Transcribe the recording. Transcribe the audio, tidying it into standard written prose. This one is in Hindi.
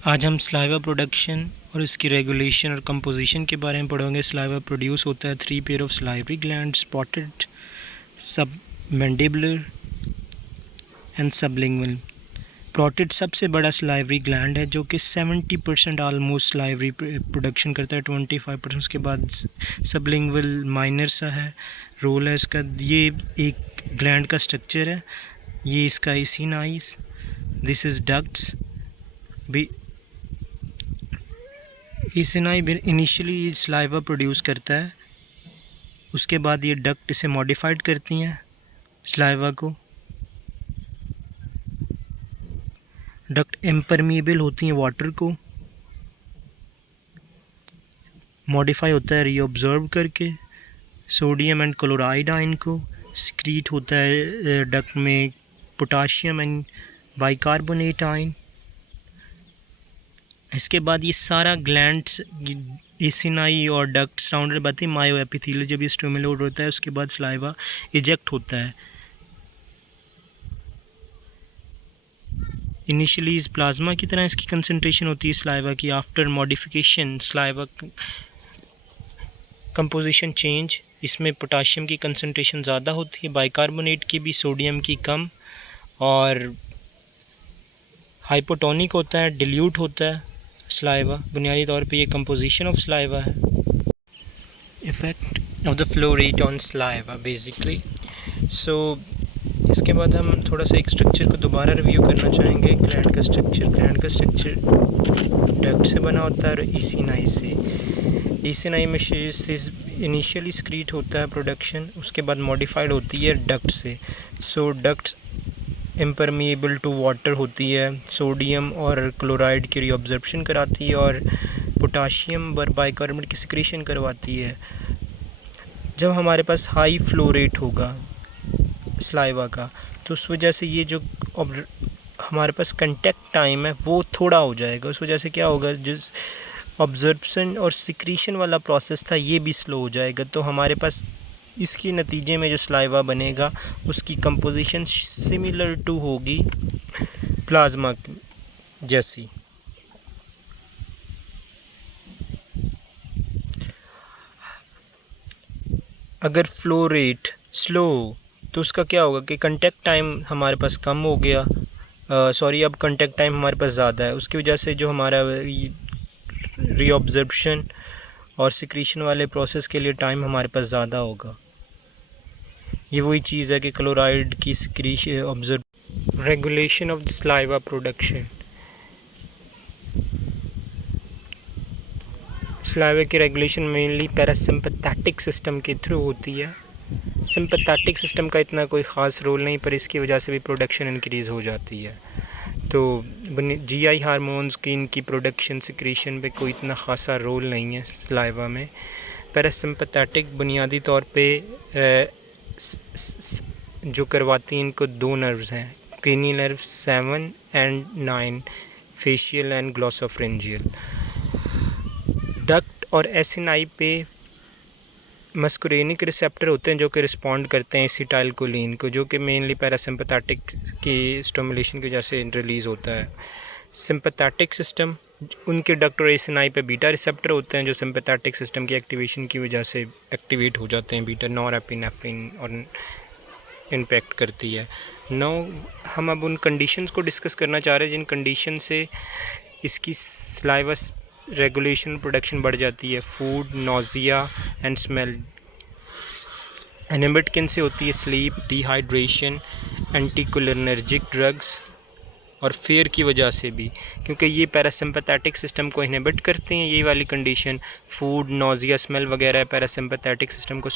आज हम सलाइवा प्रोडक्शन और इसकी रेगुलेशन और कंपोजिशन के बारे में पढ़ेंगे। सलाइवा प्रोड्यूस होता है 3 पेयर ऑफ सलाइवरी ग्लैंड, स्पॉटेड, सबमैंडिबुलर एंड सबलिंगुअल। प्रोटेड सबसे बड़ा सलाइवरी ग्लैंड है जो कि 70% ऑलमोस्ट सलाइवरी प्रोडक्शन करता है, 25%। उसके बाद सबलिंगुअल माइनर सा है, रोल है इसका। ये एक ग्लैंड का स्ट्रक्चर है। ये इसका acini, this is ducts. Acini initially saliva produce करता है, उसके बाद ये डक्ट इसे मॉडिफाइड करती हैं सलाइवा को। डक्ट इम्परमिएबल होती हैं वाटर को, मॉडिफाई होता है रीऑब्जर्व करके सोडियम एंड क्लोराइड आयन को। सिक्रीट होता है डक्ट में पोटाशियम एंड बाइकार्बोनेट आयन। इसके बाद ये सारा ग्लैंड्स एसिनाई और duct surrounded by myoepithelium. जब ये स्टिमुलेट होता है उसके बाद सलाइवा इजेक्ट होता है। इनिशियली इस प्लाज्मा की तरह इसकी कंसंट्रेशन होती है सलाइवा की। After modification saliva composition change, इसमें पोटाशियम की कंसंट्रेशन ज़्यादा होती है, बाइकार्बोनेट की भी, सोडियम की कम, और हाइपोटोनिक होता है, डिल्यूट होता है सलाइवा। बुनियादी तौर पे ये कंपोजिशन ऑफ सलाइवा है। Effect of the flow rate on saliva basically. So इसके बाद हम थोड़ा सा एक स्ट्रक्चर को दोबारा रिव्यू करना चाहेंगे। ग्लैंड का स्ट्रक्चर डक्ट से बना होता है और एसिनाई से। एसिनाई में इनिशियली स्क्रीट होता है प्रोडक्शन, उसके बाद मॉडिफाइड होती है डक्ट से। सो डक्ट इम्परमिएबल टू वाटर होती है, सोडियम और क्लोराइड की रीऑब्जर्प्शन कराती है और पोटाशियम व बाइकार्बोनेट की सिक्रीशन करवाती है। जब हमारे पास हाई फ्लो रेट होगा सलाइवा का, तो उस वजह से ये जो हमारे पास कंटेक्ट टाइम है वो थोड़ा हो जाएगा। उस वजह से क्या होगा, जिस ऑब्जर्प्शन और सिक्रीशन वाला प्रोसेस था ये भी स्लो हो जाएगा। तो हमारे पास इसके नतीजे में जो सलाइवा बनेगा उसकी कंपोजिशन सिमिलर टू होगी प्लाज्मा जैसी। अगर फ्लो रेट स्लो तो उसका क्या होगा कि कंटेक्ट टाइम हमारे पास कम हो गया, अब कंटेक्ट टाइम हमारे पास ज़्यादा है। उसकी वजह से जो हमारा रीऑब्जर्प्शन और सिक्रीशन वाले प्रोसेस के लिए टाइम हमारे पास ज़्यादा होगा। ये वही चीज़ है कि क्लोराइड की secretion observe. Regulation of the saliva production. Saliva की रेगुलेशन मेनली पैरासिम्पैथेटिक सिस्टम के थ्रू होती है। सिंपैथेटिक सिस्टम का इतना कोई ख़ास रोल नहीं, पर इसकी वजह से भी प्रोडक्शन इंक्रीज़ हो जाती है। तो जीआई हार्मोन्स की इनकी प्रोडक्शन सिक्रीशन पे कोई इतना ख़ासा रोल नहीं है सलाइवा में। पैरासिम्पैथेटिक बुनियादी तौर पे जो करवाती हैं इनको 2 नर्व्स हैं, cranial nerve 7 and 9, facial and glossopharyngeal. Duct और एसिनाई पे मस्कुरेनिक रिसेप्टर होते हैं जो कि रिस्पॉन्ड करते हैं एसिटाइलकोलिन को, जो कि मेनली पैरासिम्पैथेटिक की स्टिमुलेशन की वजह से रिलीज़ होता है। सिंपैथेटिक सिस्टम, उनके डक्ट और एसिनाई पे बीटा रिसेप्टर होते हैं जो सिंपैथेटिक सिस्टम की एक्टिवेशन की वजह से एक्टिवेट हो जाते हैं। बीटा नॉरएपिनेफ्रिन और इम्पैक्ट करती है। हम अब उन कंडीशंस को डिस्कस करना चाह रहे हैं जिन कंडीशन से इसकी सलाइवा रेगुलेशन प्रोडक्शन बढ़ जाती है। Food, nausea and smell. Inhibit किन से होती है? स्लीप, डिहाइड्रेशन, एंटीकोलिनर्जिक ड्रग्स और फेयर की वजह से भी, क्योंकि ये पैरासिम्पैथेटिक सिस्टम को इनहिबिट करते हैं। ये वाली कंडीशन फूड, नोज़िया, स्मेल वगैरह पैरासिम्पैथेटिक सिस्टम को